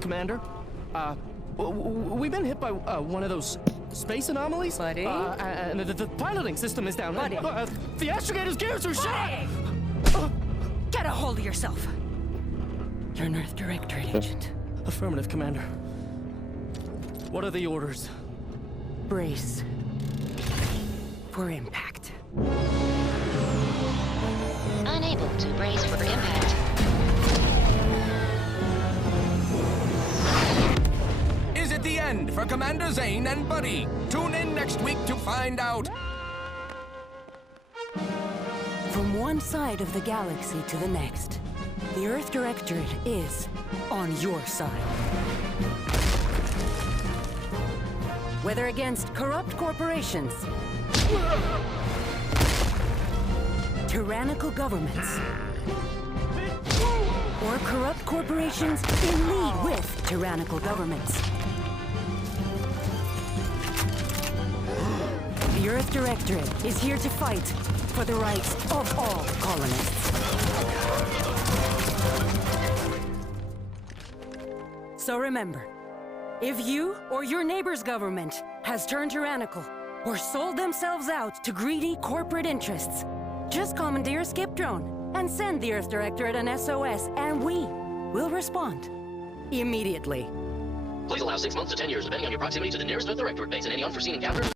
Commander, we've been hit by one of those space anomalies. Buddy? And the piloting system is down. Buddy? The astrogator's gears are shot! Get a hold of yourself! You're an Earth Directorate agent. Affirmative, Commander. What are the orders? Brace for impact. Unable to brace for impact. Is it the end for Commander Zane and Buddy? Tune in next week to find out. From one side of the galaxy to the next, the Earth Directorate is on your side. Whether against corrupt corporations, tyrannical governments, or corrupt corporations in league with tyrannical governments. The Earth Directorate is here to fight for the rights of all colonists. So remember, if you or your neighbor's government has turned tyrannical or sold themselves out to greedy corporate interests, just commandeer a skip drone and send the Earth Directorate an SOS, and we will respond immediately. Please allow 6 months to 10 years, depending on your proximity to the nearest Earth Directorate base and any unforeseen encounters.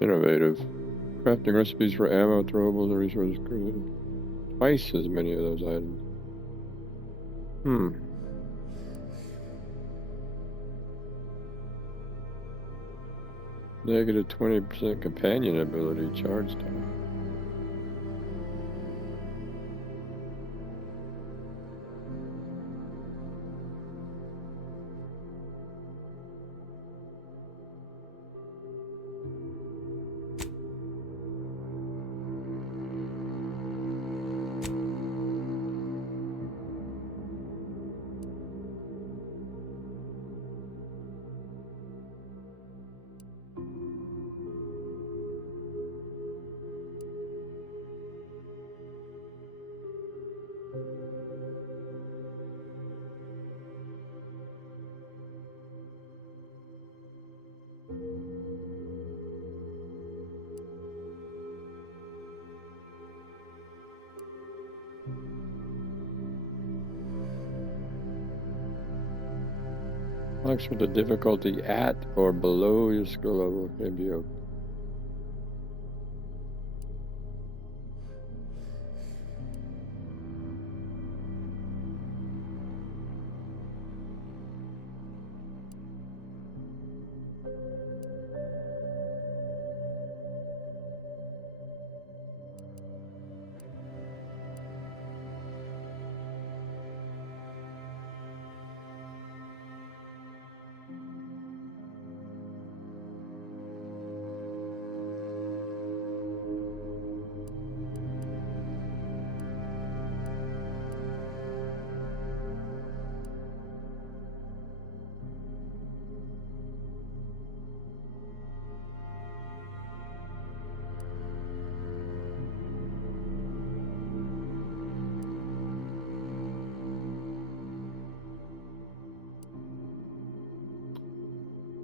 Innovative. Crafting recipes for ammo, throwables, and resources created. Twice as many of those items. Negative 20% companion ability charge time. Looks for the difficulty at or below your skill level can be open.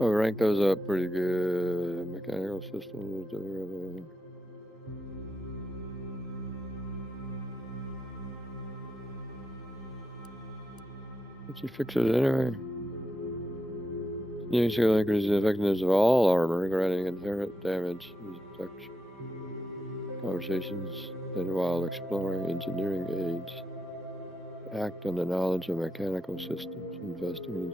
Oh, rank those up pretty good. Mechanical systems. But you fix it anyway. New skill increases the effectiveness of all armor, granting inherent damage. Conversations and while exploring engineering aids. Act on the knowledge of mechanical systems. Investing in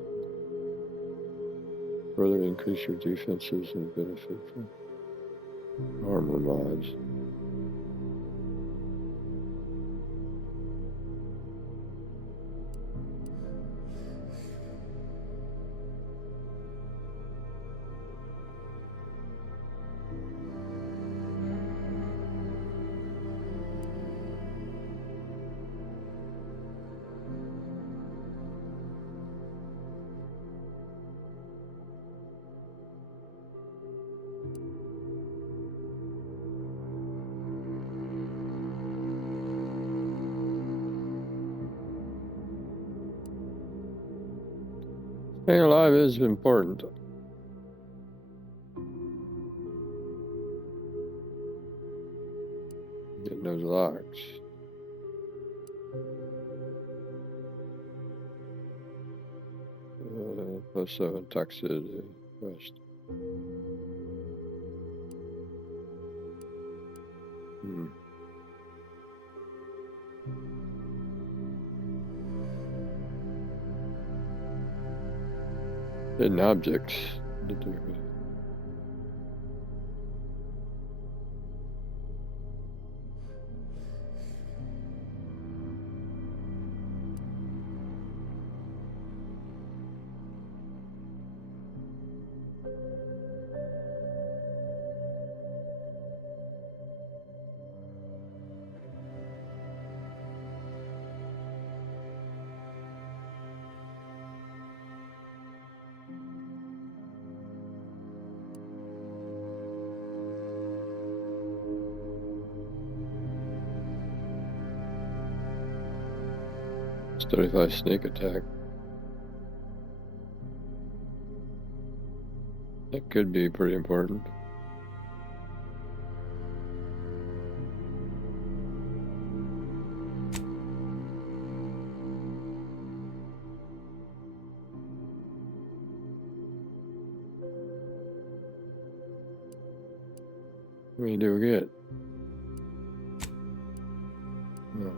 further increase your defenses and benefit from armor mods. Staying alive is important. Getting those locks. +7 toxicity west. Hidden objects. $35 sneak attack. That could be pretty important. What do you get? Oh.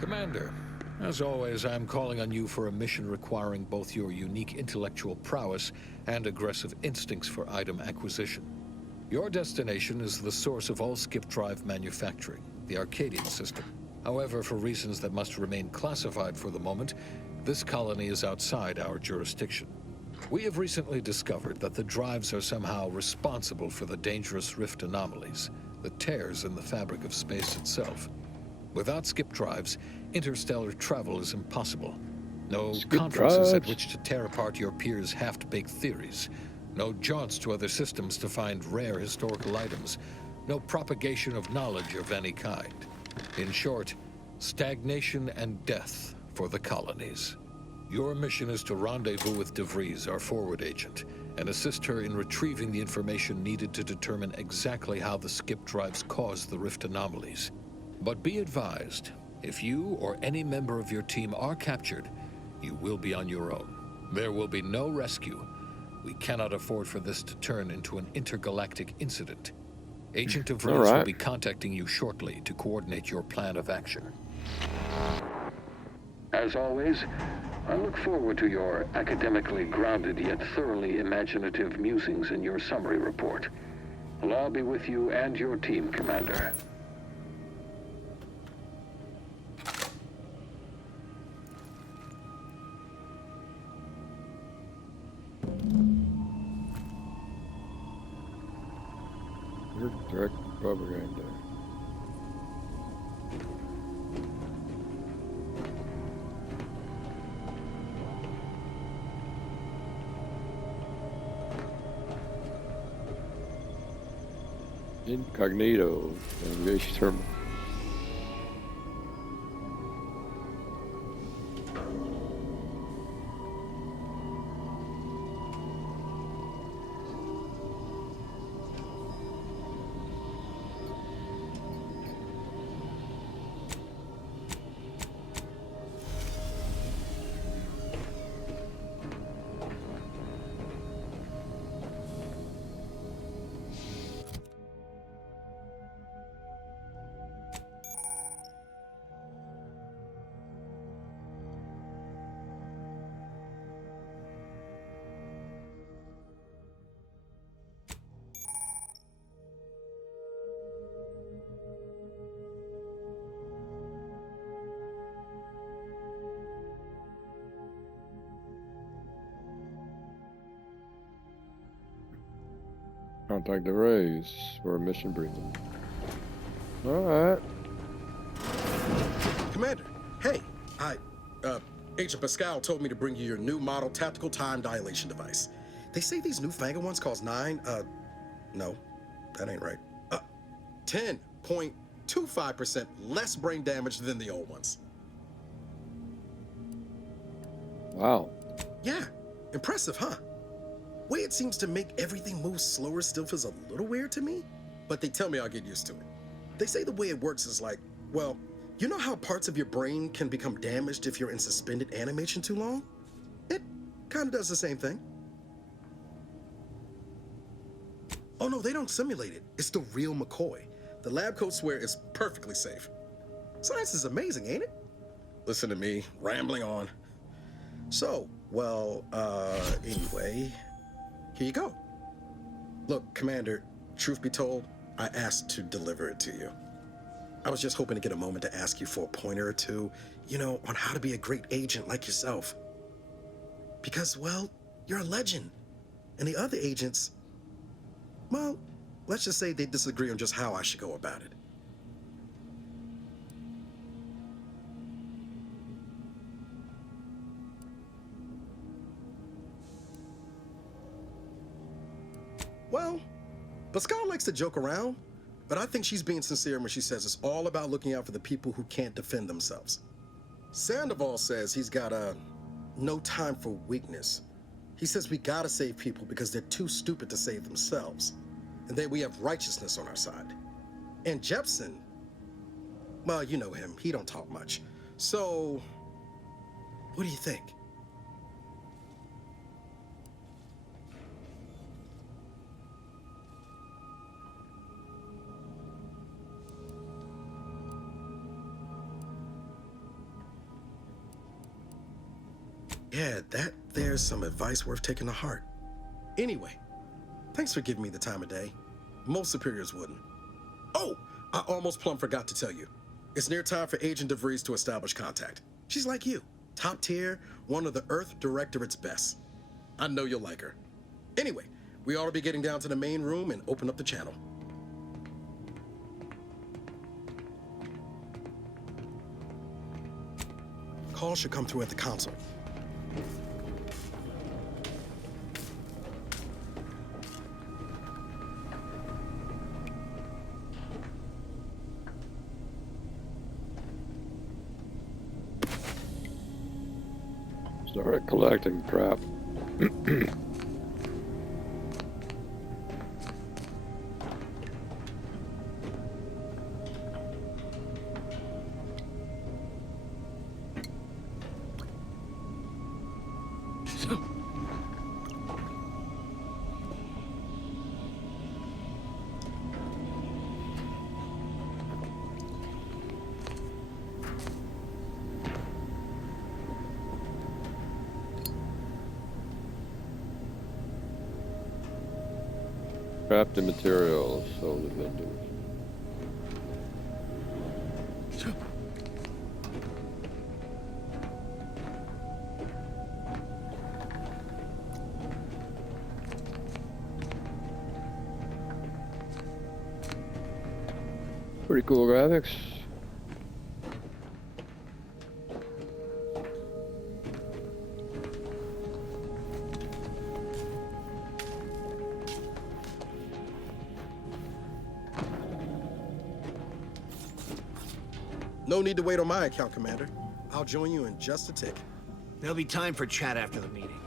Commander, as always, I'm calling on you for a mission requiring both your unique intellectual prowess and aggressive instincts for item acquisition. Your destination is the source of all skip drive manufacturing, the Arcadian system. However, for reasons that must remain classified for the moment, this colony is outside our jurisdiction. We have recently discovered that the drives are somehow responsible for the dangerous rift anomalies, the tears in the fabric of space itself. Without skip drives, interstellar travel is impossible. No conferences at which to tear apart your peers' half-baked theories. No jaunts to other systems to find rare historical items. No propagation of knowledge of any kind. In short, stagnation and death for the colonies. Your mission is to rendezvous with DeVries, our forward agent, and assist her in retrieving the information needed to determine exactly how the skip drives cause the rift anomalies. But be advised, if you or any member of your team are captured, you will be on your own. There will be no rescue. We cannot afford for this to turn into an intergalactic incident. Agent DeVries will be contacting you shortly to coordinate your plan of action. As always, I look forward to your academically grounded yet thoroughly imaginative musings in your summary report. Allah be with you and your team, Commander. Direct propaganda. Incognito navigation terminal. Contact the Rays for a mission briefing. Alright. Commander, hey, Agent Pascal told me to bring you your new model tactical time dilation device. They say these newfangled ones cause no, that ain't right. 10.25% less brain damage than the old ones. Wow. Yeah, impressive, huh? Way it seems to make everything move slower still feels a little weird to me, but they tell me I'll get used to it. They say the way it works is like, well, you know how parts of your brain can become damaged if you're in suspended animation too long? It kind of does the same thing. Oh no, they don't simulate it. It's the real McCoy. The lab coats swear it's perfectly safe. Science is amazing, ain't it? Listen to me, rambling on. So, well, anyway, here you go. Look, Commander, truth be told, I asked to deliver it to you. I was just hoping to get a moment to ask you for a pointer or two, on how to be a great agent like yourself. Because, well, you're a legend. And the other agents, well, let's just say they disagree on just how I should go about it. Well, Pascal likes to joke around, but I think she's being sincere when she says it's all about looking out for the people who can't defend themselves. Sandoval says he's got no time for weakness. He says we gotta save people because they're too stupid to save themselves, and that we have righteousness on our side. And Jepson, well, you know him, he don't talk much. So, what do you think? Yeah, there's some advice worth taking to heart. Anyway, thanks for giving me the time of day. Most superiors wouldn't. Oh, I almost plumb forgot to tell you. It's near time for Agent DeVries to establish contact. She's like you, top tier, one of the Earth Directorate's best. I know you'll like her. Anyway, we ought to be getting down to the main room and open up the channel. Call should come through at the console. Start collecting crap. Crafting materials, sold to vendors. Pretty cool graphics. No need to wait on my account, Commander. I'll join you in just a tick. There'll be time for chat after the meeting.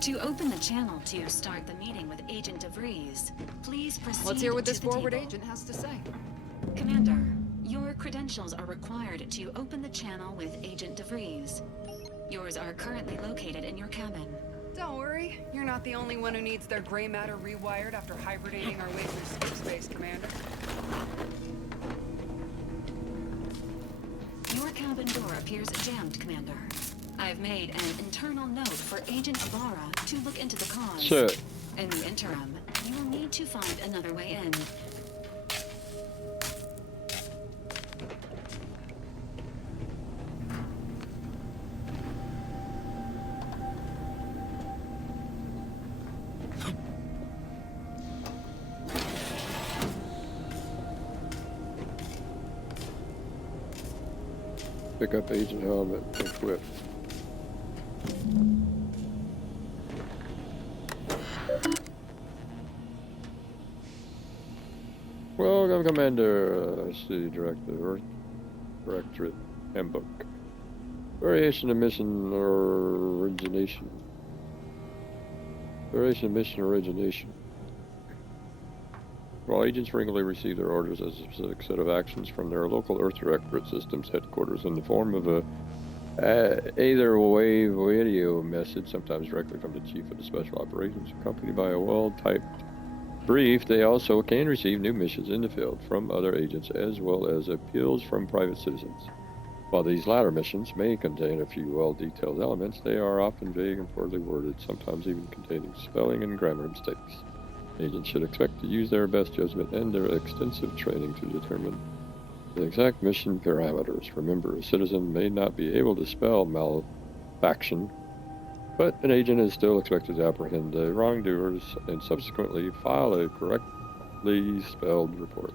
To open the channel to start the meeting with Agent DeVries, please proceed. Let's hear what this to the forward table. agent has to say. Commander, your credentials are required to open the channel with Agent DeVries. Yours are currently located in your cabin. Don't worry, you're not the only one who needs their gray matter rewired after hibernating our way through skip space, Commander. Your cabin door appears jammed, Commander. I've made an internal note for Agent Ibarra to look into the cause. Shit. In the interim, you will need to find another way in. Pick up agent helmet, equip. Welcome, Commander. City Director, Earth Directorate Handbook. Variation of mission origination. Variation of mission origination. While agents regularly receive their orders as a specific set of actions from their local Earth Directorate Systems headquarters in the form of a either wave radio message, sometimes directly from the Chief of the Special Operations, accompanied by a well-typed brief, they also can receive new missions in the field from other agents as well as appeals from private citizens. While these latter missions may contain a few well-detailed elements, they are often vague and poorly worded, sometimes even containing spelling and grammar mistakes. Agents should expect to use their best judgment and their extensive training to determine the exact mission parameters. Remember, a citizen may not be able to spell malefaction, but an agent is still expected to apprehend the wrongdoers and subsequently file a correctly spelled report.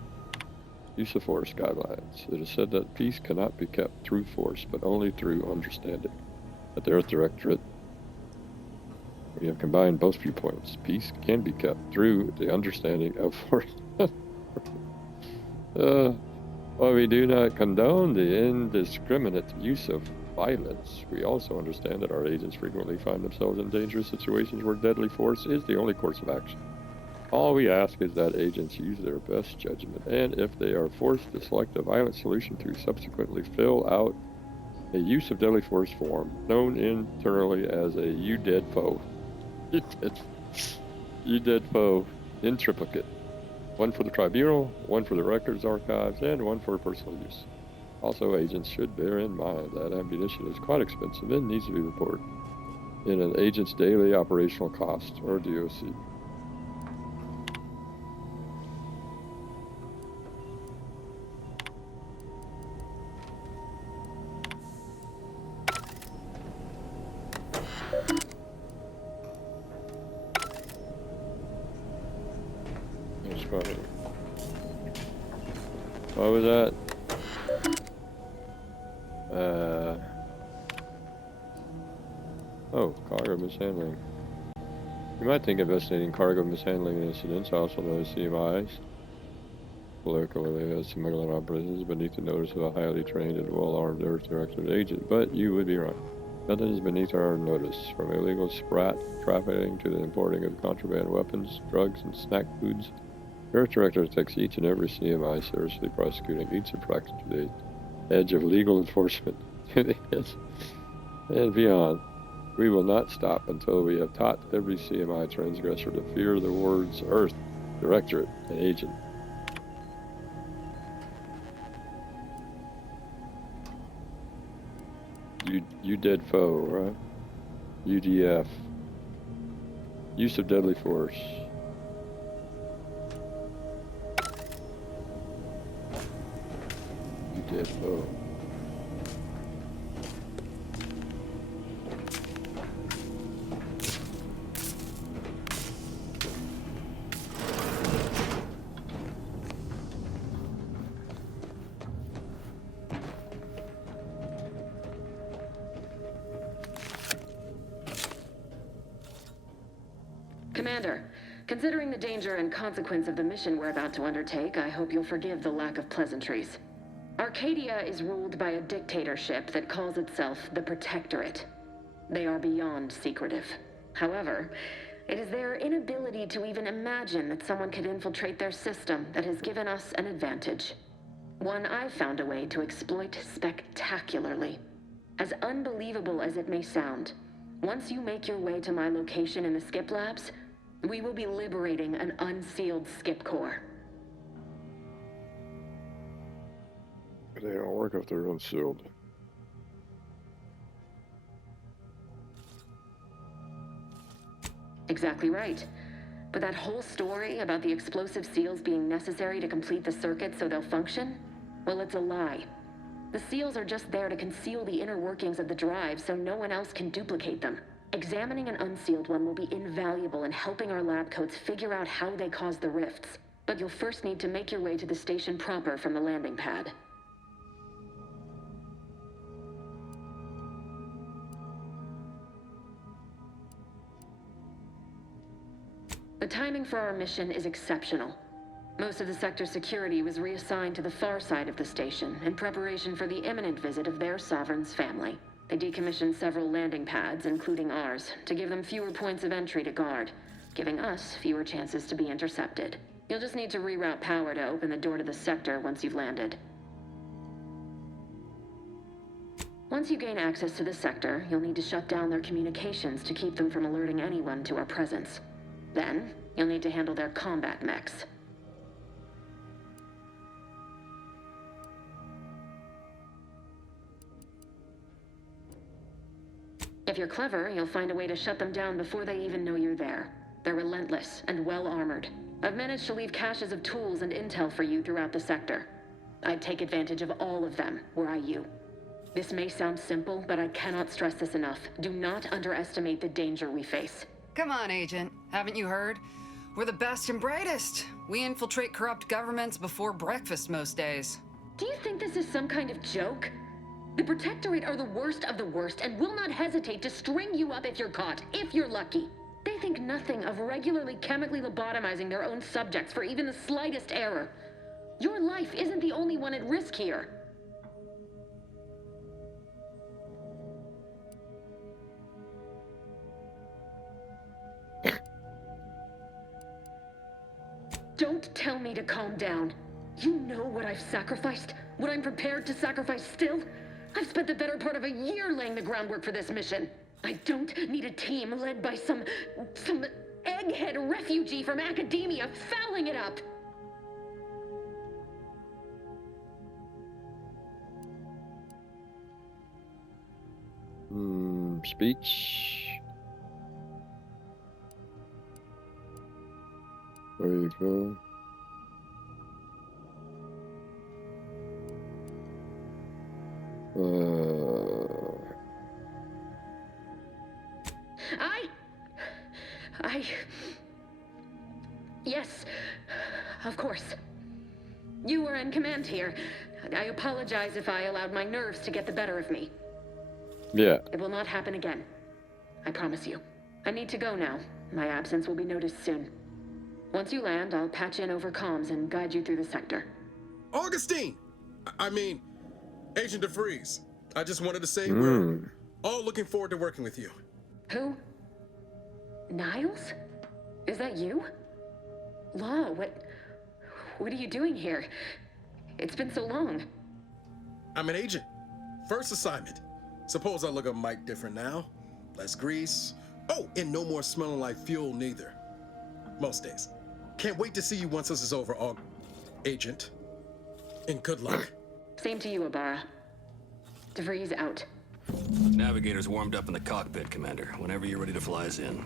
Use of force guidelines. It is said that peace cannot be kept through force, but only through understanding. At the Earth Directorate, we have combined both viewpoints. Peace can be kept through the understanding of force. While we do not condone the indiscriminate use of violence, we also understand that our agents frequently find themselves in dangerous situations where deadly force is the only course of action. All we ask is that agents use their best judgment, and if they are forced to select a violent solution, to subsequently fill out a use of deadly force form, known internally as a "you dead foe." You dead foe in triplicate. One for the tribunal, one for the records archives, and one for personal use. Also, agents should bear in mind that ammunition is quite expensive and needs to be reported in an agent's daily operational cost, or DOC. What was that? Oh, cargo mishandling. You might think investigating cargo mishandling incidents, also known as CMIs, politically as smuggling operations, beneath the notice of a highly trained and well-armed Earth Directorate agent, but you would be wrong. Nothing is beneath our notice, from illegal sprat trafficking to the importing of contraband weapons, drugs, and snack foods. Earth Directorate takes each and every CMI seriously, prosecuting each infraction to the edge of legal enforcement and beyond. We will not stop until we have taught every CMI transgressor to fear the words Earth Directorate and agent. You dead foe, right? UDF. Use of deadly force. You dead foe. Commander, considering the danger and consequence of the mission we're about to undertake, I hope you'll forgive the lack of pleasantries. Arcadia is ruled by a dictatorship that calls itself the Protectorate. They are beyond secretive. However, it is their inability to even imagine that someone could infiltrate their system that has given us an advantage. One I've found a way to exploit spectacularly. As unbelievable as it may sound, once you make your way to my location in the Skip Labs, we will be liberating an unsealed Skip core. They don't work if they're unsealed. Exactly right. But that whole story about the explosive seals being necessary to complete the circuit so they'll function? Well, it's a lie. The seals are just there to conceal the inner workings of the drive so no one else can duplicate them. Examining an unsealed one will be invaluable in helping our lab coats figure out how they cause the rifts. But you'll first need to make your way to the station proper from the landing pad. The timing for our mission is exceptional. Most of the sector's security was reassigned to the far side of the station in preparation for the imminent visit of their sovereign's family. They decommissioned several landing pads, including ours, to give them fewer points of entry to guard, giving us fewer chances to be intercepted. You'll just need to reroute power to open the door to the sector once you've landed. Once you gain access to the sector, you'll need to shut down their communications to keep them from alerting anyone to our presence. Then, you'll need to handle their combat mechs. If you're clever, you'll find a way to shut them down before they even know you're there. They're relentless and well-armored. I've managed to leave caches of tools and intel for you throughout the sector. I'd take advantage of all of them, were I you. This may sound simple, but I cannot stress this enough. Do not underestimate the danger we face. Come on, Agent. Haven't you heard? We're the best and brightest. We infiltrate corrupt governments before breakfast most days. Do you think this is some kind of joke? The Protectorate are the worst of the worst and will not hesitate to string you up if you're caught, if you're lucky. They think nothing of regularly chemically lobotomizing their own subjects for even the slightest error. Your life isn't the only one at risk here. Don't tell me to calm down. You know what I've sacrificed? What I'm prepared to sacrifice still? I've spent the better part of a year laying the groundwork for this mission. I don't need a team led by some egghead refugee from academia fouling it up. Speech. There you go. Yes, of course. You were in command here. I apologize if I allowed my nerves to get the better of me. Yeah. It will not happen again. I promise you. I need to go now. My absence will be noticed soon. Once you land, I'll patch in over comms and guide you through the sector. Augustine! I mean, Agent DeVries. I just wanted to say we're all looking forward to working with you. Who? Niles? Is that you? Law, what are you doing here? It's been so long. I'm an agent. First assignment. Suppose I look a mite different now. Less grease. Oh, and no more smelling like fuel neither. Most days. Can't wait to see you once this is over, Agent. And good luck. Same to you, Abara. DeVries out. Navigator's warmed up in the cockpit, Commander. Whenever you're ready to fly us in.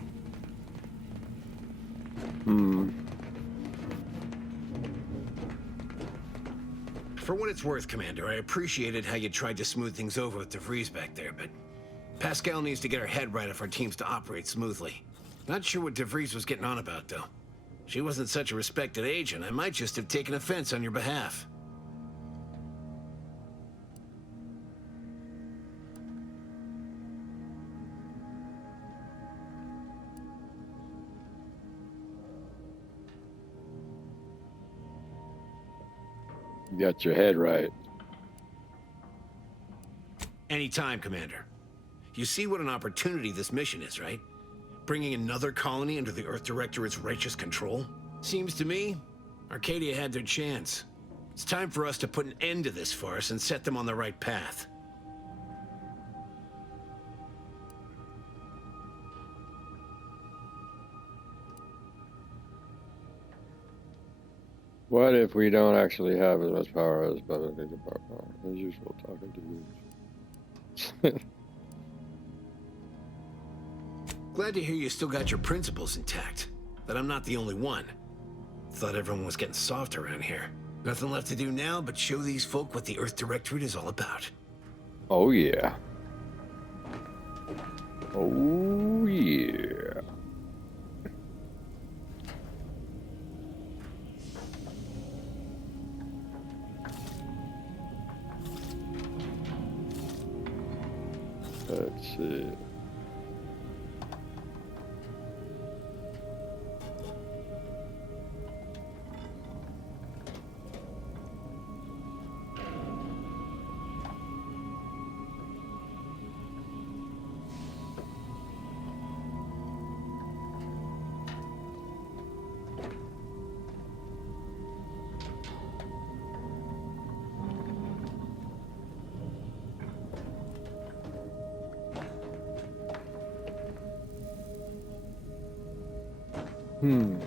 For what it's worth, Commander, I appreciated how you tried to smooth things over with DeVries back there, but Pascal needs to get her head right if our team's to operate smoothly. Not sure what DeVries was getting on about, though. She wasn't such a respected agent. I might just have taken offense on your behalf. You got your head right. Anytime, Commander. You see what an opportunity this mission is, right? Bringing another colony under the Earth Directorate's righteous control? Seems to me, Arcadia had their chance. It's time for us to put an end to this farce and set them on the right path. What if we don't actually have as much power as as usual talking to you? Glad to hear you still got your principles intact. That I'm not the only one. Thought everyone was getting soft around here. Nothing left to do now but show these folk what the Earth Directorate is all about. Oh yeah. Oh yeah. Let's see. Who's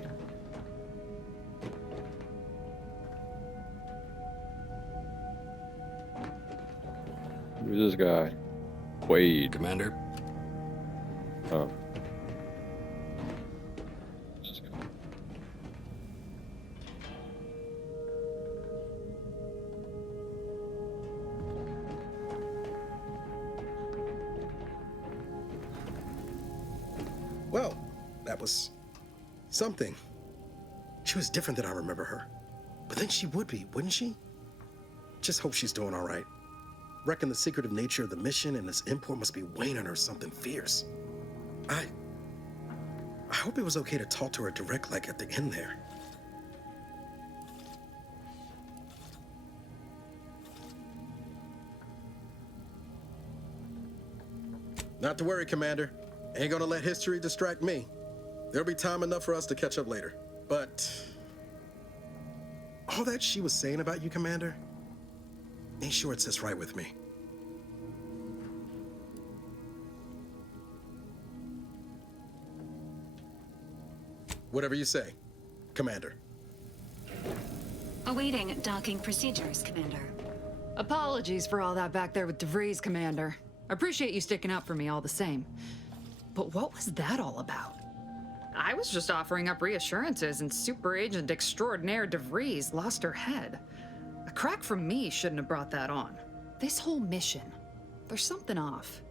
this guy? Wade. Commander? Oh. Well, that was something. She was different than I remember her. But then she would be, wouldn't she? Just hope she's doing all right. Reckon the secretive nature of the mission and this import must be weighing on her something fierce. I hope it was okay to talk to her direct, like at the end there. Not to worry, Commander. Ain't gonna let history distract me. There'll be time enough for us to catch up later. But all that she was saying about you, Commander, ain't sure it sits right with me. Whatever you say, Commander. Awaiting docking procedures, Commander. Apologies for all that back there with DeVries, Commander. I appreciate you sticking up for me all the same. But what was that all about? I was just offering up reassurances and Super Agent Extraordinaire DeVries lost her head. A crack from me shouldn't have brought that on. This whole mission, there's something off.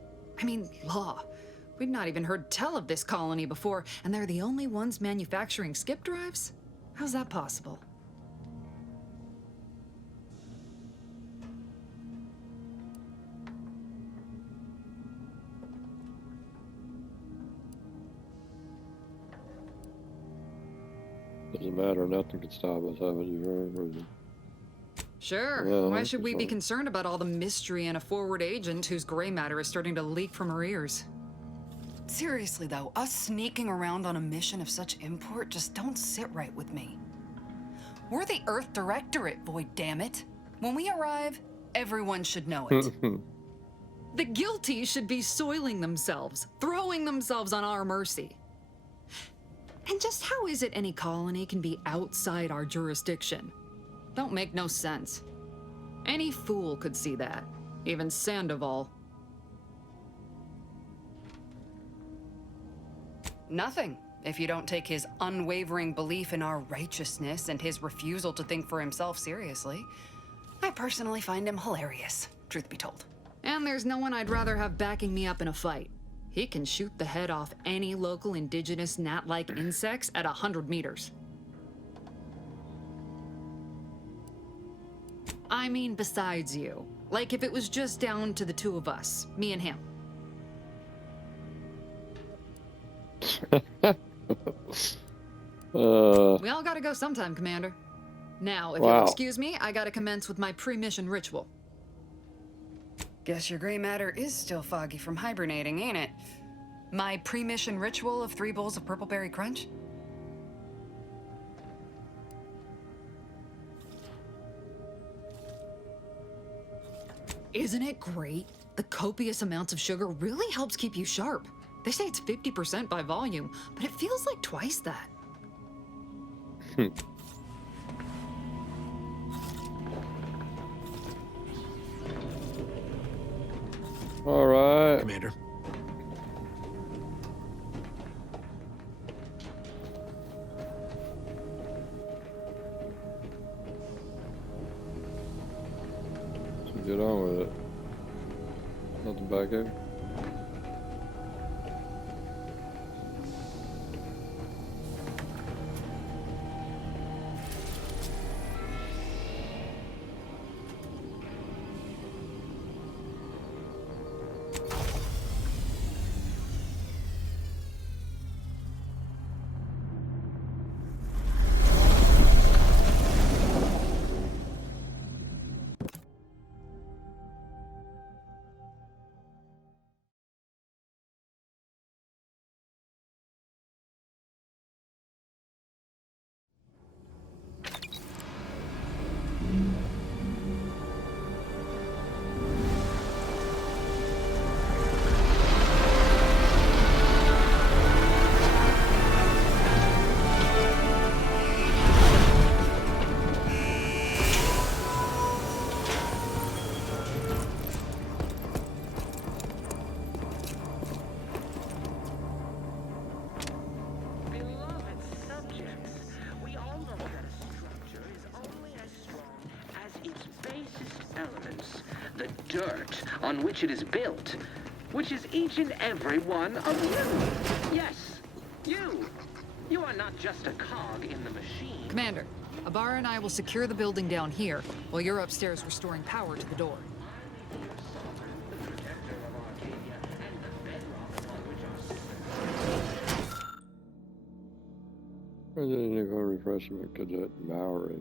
I mean, law. We'd not even heard tell of this colony before, and they're the only ones manufacturing skip drives? How's that possible? Doesn't matter, nothing can stop us, haven't you heard? Sure. Well, why should we be fine. concerned about all the mystery and a forward agent whose gray matter is starting to leak from her ears? Seriously though, us sneaking around on a mission of such import just don't sit right with me. We're the Earth Directorate, Void, damn it. When we arrive, everyone should know it. The guilty should be soiling themselves, throwing themselves on our mercy. And just how is it any colony can be outside our jurisdiction? Don't make no sense. Any fool could see that, even Sandoval. Nothing, if you don't take his unwavering belief in our righteousness and his refusal to think for himself seriously. I personally find him hilarious, truth be told. And there's no one I'd rather have backing me up in a fight. He can shoot the head off any local indigenous gnat-like insects at 100 meters. I mean besides you. Like if it was just down to the two of us, me and him. We all gotta go sometime, Commander. Now, if you'll excuse me, I gotta commence with my pre-mission ritual. Guess your gray matter is still foggy from hibernating, ain't it? My pre-mission ritual of 3 bowls of Purple Berry Crunch? Isn't it great? The copious amounts of sugar really helps keep you sharp. They say it's 50% by volume, but it feels like twice that. All right. Commander. So get on with it. Nothing back here. dirt on which it is built, which is each and every one of you. Yes, you. You are not just a cog in the machine. Commander, Ibarra and I will secure the building down here, while you're upstairs restoring power to the door. Resident Evil Refreshment Cadet Maori.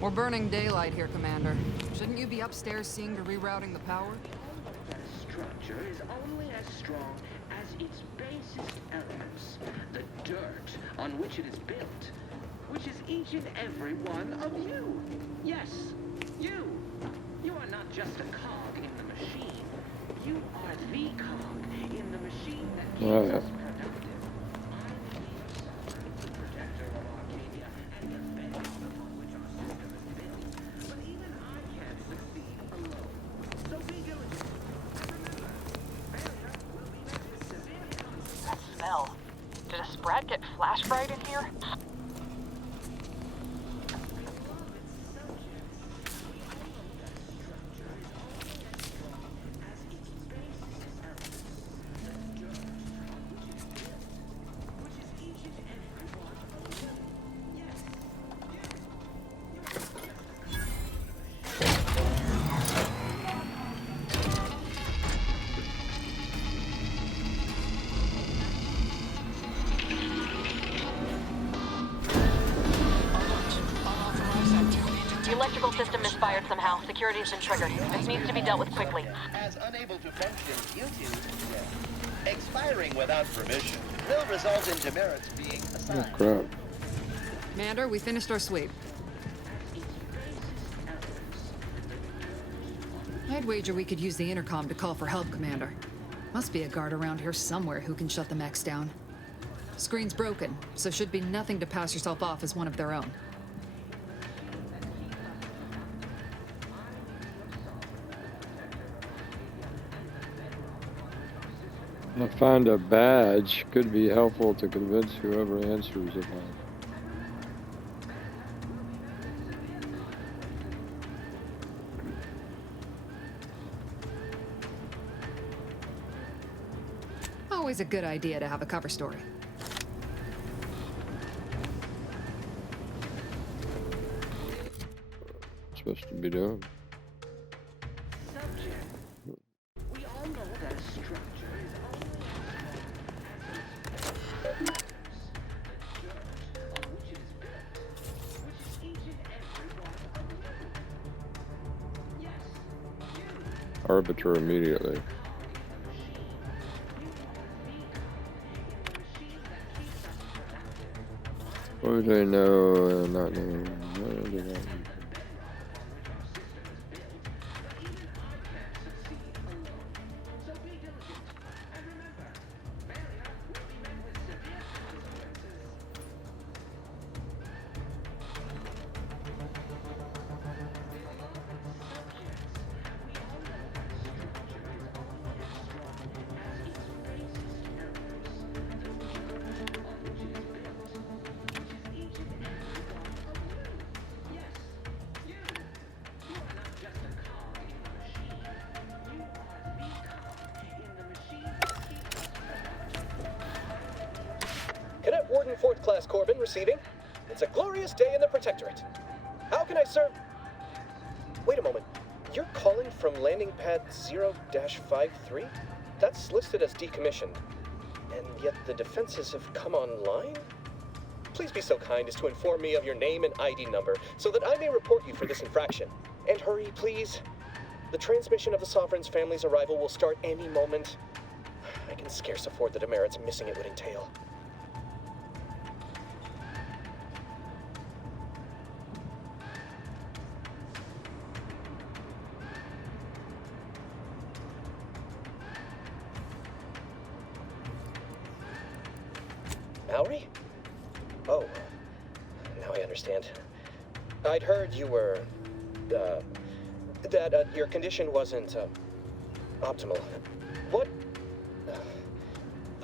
We're burning daylight here, Commander. Shouldn't you be upstairs seeing to rerouting the power? That structure is only as strong as its basest elements, the dirt on which it is built, which is each and every one of you. Yes, you. You are not just a cog in the machine. You are the cog in the machine that keeps us productive. I'm the protector of Arcadia and the bedrock upon which our system is built. But even I can't succeed alone. So be diligent. And remember, failure will be met with severe consequences. That smell. Did a Sprat get flash fried in here? The electrical system misfired somehow. Security has been triggered. This needs to be dealt with quickly. As unable to function due to expiring without permission will result in demerits being assigned. Oh, crap. Commander, we finished our sweep. I'd wager we could use the intercom to call for help, Commander. Must be a guard around here somewhere who can shut the mechs down. Screen's broken, so should be nothing to pass yourself off as one of their own. I find a badge could be helpful to convince whoever answers it. Always a good idea to have a cover story. Supposed to be doing. We all know that a structure is Arbiter immediately. What do they know? Not know. What do they know? Cadet Warden Fort Class Corbin receiving. It's a glorious day in the Protectorate. How can I serve? Wait a moment. You're calling from landing pad 0-53? That's listed as decommissioned. And yet the defenses have come online? Please be so kind as to inform me of your name and ID number so that I may report you for this infraction. And hurry, please. The transmission of the Sovereign's family's arrival will start any moment. I can scarce afford the demerits missing it would entail. Maori? Oh, now I understand. I'd heard you were, that your condition wasn't, optimal. What?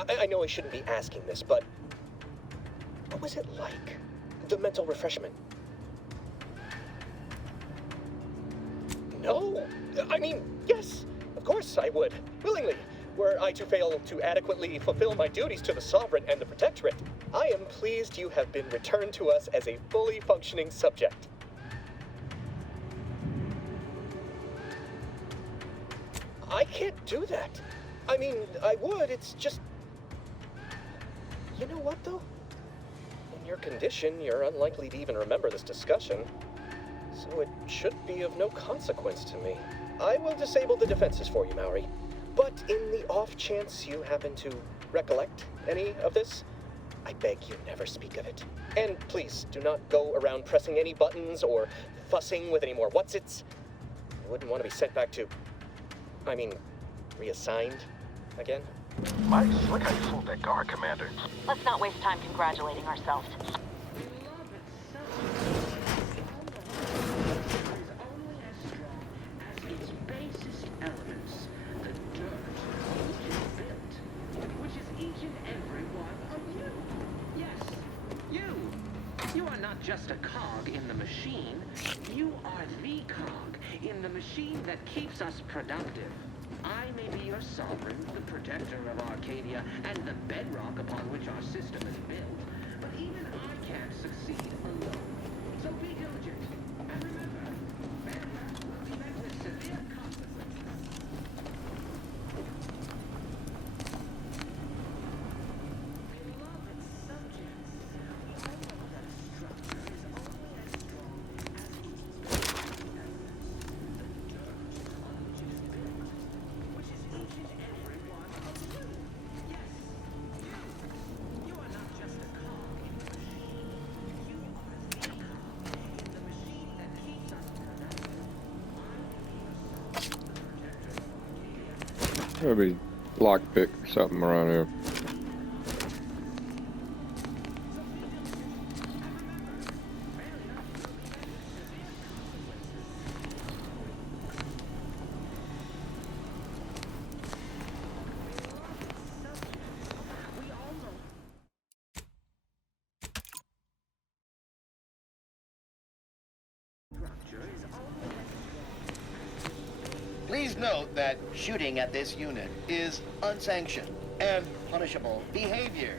I know I shouldn't be asking this, but what was it like? The mental refreshment? No! I mean, yes, of course I would, willingly, were I to fail to adequately fulfill my duties to the Sovereign and the Protectorate. I am pleased you have been returned to us as a fully functioning subject. I can't do that. I mean, I would, it's just... You know what, though? In your condition, you're unlikely to even remember this discussion, so it should be of no consequence to me. I will disable the defenses for you, Maori. But in the off chance you happen to recollect any of this, I beg you never speak of it. And please, do not go around pressing any buttons or fussing with any more what's-its. I wouldn't want to be sent back to... I mean, reassigned again. Nice. Look how you fooled that guard, Commander. Let's not waste time congratulating ourselves. You are not just a cog in the machine. You are the cog in the machine that keeps us productive. I may be your sovereign, the protector of Arcadia, and the bedrock upon which our system is built, but even I can't succeed alone. So be diligent, and remember, failure will be met with severe consequences. Beloved subjects, we all know that a structure is only as strong as its basic elements, the dirt on which it is built, which is each and every one of you. Yes, you are not just a cog in the machine. You are the cog in the machine that keeps us productive. I will be your sovereign, the protector of Arcadia. There'll be lockpick something around here. Please note that shooting at this unit is unsanctioned and punishable behavior.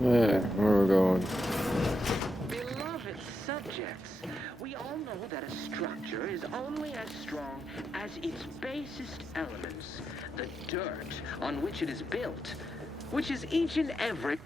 Yeah, where are we going? Beloved subjects, we all know that a structure is only as strong as its basest elements, the dirt on which it is built, which is each and every